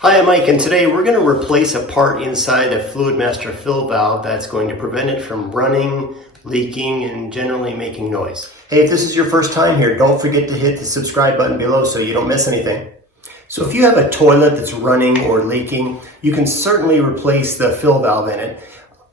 Hi, I'm Mike, and today we're going to replace a part inside a Fluidmaster fill valve that's going to prevent it from running, leaking, and generally making noise. Hey, if this is your first time here, don't forget to hit the subscribe button below so you don't miss anything. So if you have a toilet that's running or leaking, you can certainly replace the fill valve in it.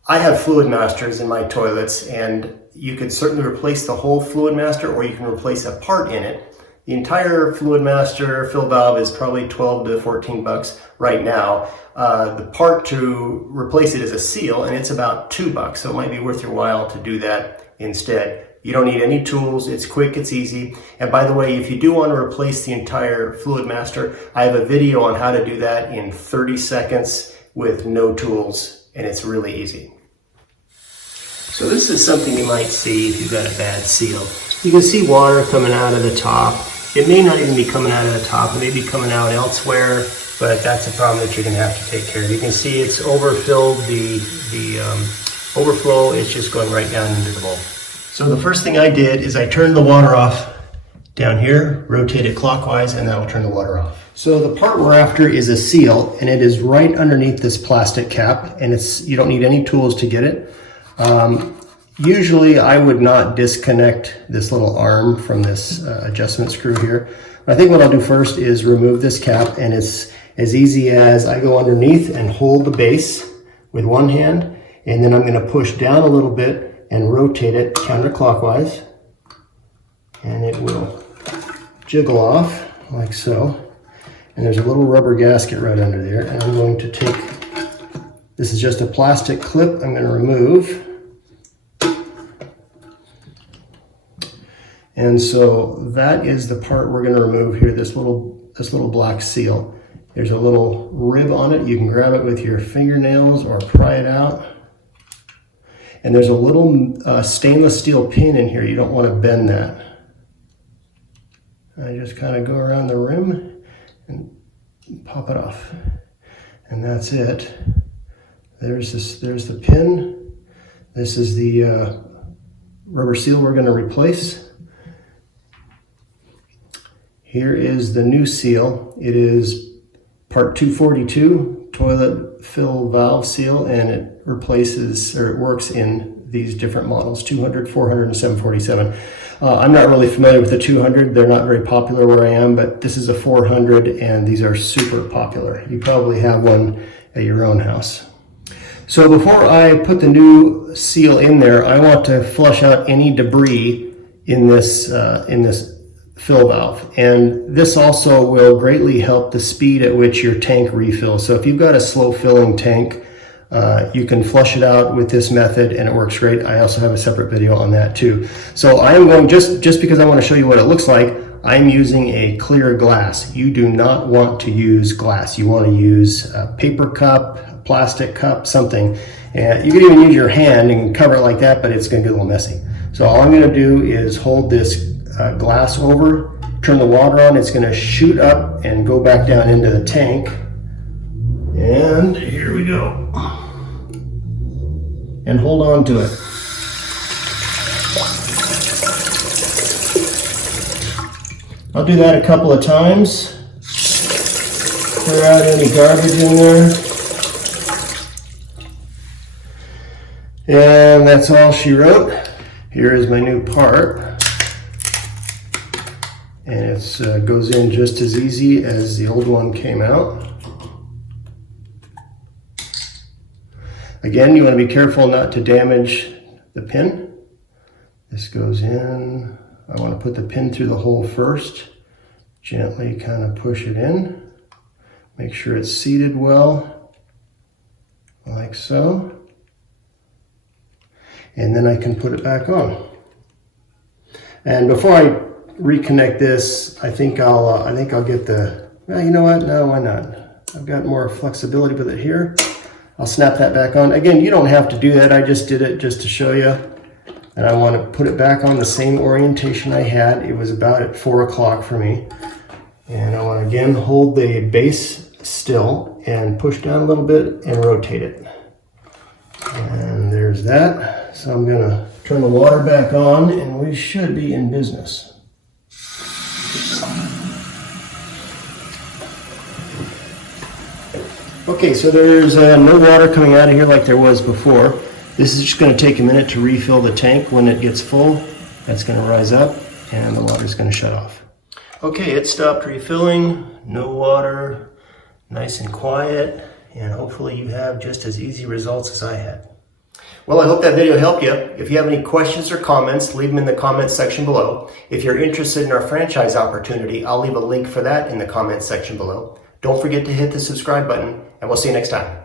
I have Fluidmasters in my toilets, and you could certainly replace the whole Fluidmaster, or you can replace a part in it. The entire Fluidmaster fill valve is probably 12 to 14 bucks right now. The part to replace it is a seal, and it's about $2, so it might be worth your while to do that instead. You don't need any tools, it's quick, it's easy. And by the way, if you do want to replace the entire Fluidmaster, I have a video on how to do that in 30 seconds with no tools, and it's really easy. So this is something you might see if you've got a bad seal. You can see water coming out of the top. It may not even be coming out of the top, it may be coming out elsewhere, but that's a problem that you're going to have to take care of. You can see it's overfilled, the overflow is just going right down into the bowl. So the first thing I did is I turned the water off down here, rotate it clockwise, and that will turn the water off. So the part we're after is a seal, and it is right underneath this plastic cap, and you don't need any tools to get it. Usually I would not disconnect this little arm from this adjustment screw here. But I think what I'll do first is remove this cap, and it's as easy as I go underneath and hold the base with one hand, and then I'm going to push down a little bit and rotate it counterclockwise, and it will jiggle off like so. And there's a little rubber gasket right under there, and I'm going to take, this is just a plastic clip I'm going to remove. And so that is the part we're going to remove here, this little black seal. There's a little rib on it. You can grab it with your fingernails or pry it out. And there's a little stainless steel pin in here. You don't want to bend that. I just kind of go around the rim and pop it off. And that's it. There's the pin. This is the rubber seal we're going to replace. Here is the new seal. It is part 242, toilet fill valve seal, and it replaces, or it works in these different models, 200, 400, and 747. I'm not really familiar with the 200. They're not very popular where I am, but this is a 400, and these are super popular. You probably have one at your own house. So before I put the new seal in there, I want to flush out any debris in this fill valve, and this also will greatly help the speed at which your tank refills. So if you've got a slow filling tank, you can flush it out with this method, and it works great. I also have a separate video on that too. So I am going, just because I want to show you what it looks like, I'm using a clear glass. You do not want to use glass. You want to use a paper cup, a plastic cup, something. And you can even use your hand and cover it like that, but it's going to get a little messy. So all I'm going to do is hold this glass over, turn the water on. It's going to shoot up and go back down into the tank. And here we go. And hold on to it. I'll do that a couple of times. Clear out any garbage in there. And that's all she wrote. Here is my new part. And it goes in just as easy as the old one came out. Again, you want to be careful not to damage the pin. This goes in. I want to put the pin through the hole first. Gently kind of push it in. Make sure it's seated well, like so. And then I can put it back on. And before I reconnect this, I think I'll get the, well, you know what, no, why not? I've got more flexibility with it here. I'll snap that back on. Again, you don't have to do that. I just did it just to show you. And I want to put it back on the same orientation I had. It was about at 4 o'clock for me. And I want to again hold the base still and push down a little bit and rotate it. And there's that. So I'm going to turn the water back on, and we should be in business. Okay, so there's no water coming out of here like there was before. This is just going to take a minute to refill the tank. When it gets full, that's going to rise up and the water's going to shut off. Okay, it stopped refilling, no water, nice and quiet, and hopefully you have just as easy results as I had. Well, I hope that video helped you. If you have any questions or comments, leave them in the comments section below. If you're interested in our franchise opportunity, I'll leave a link for that in the comments section below. Don't forget to hit the subscribe button, and we'll see you next time.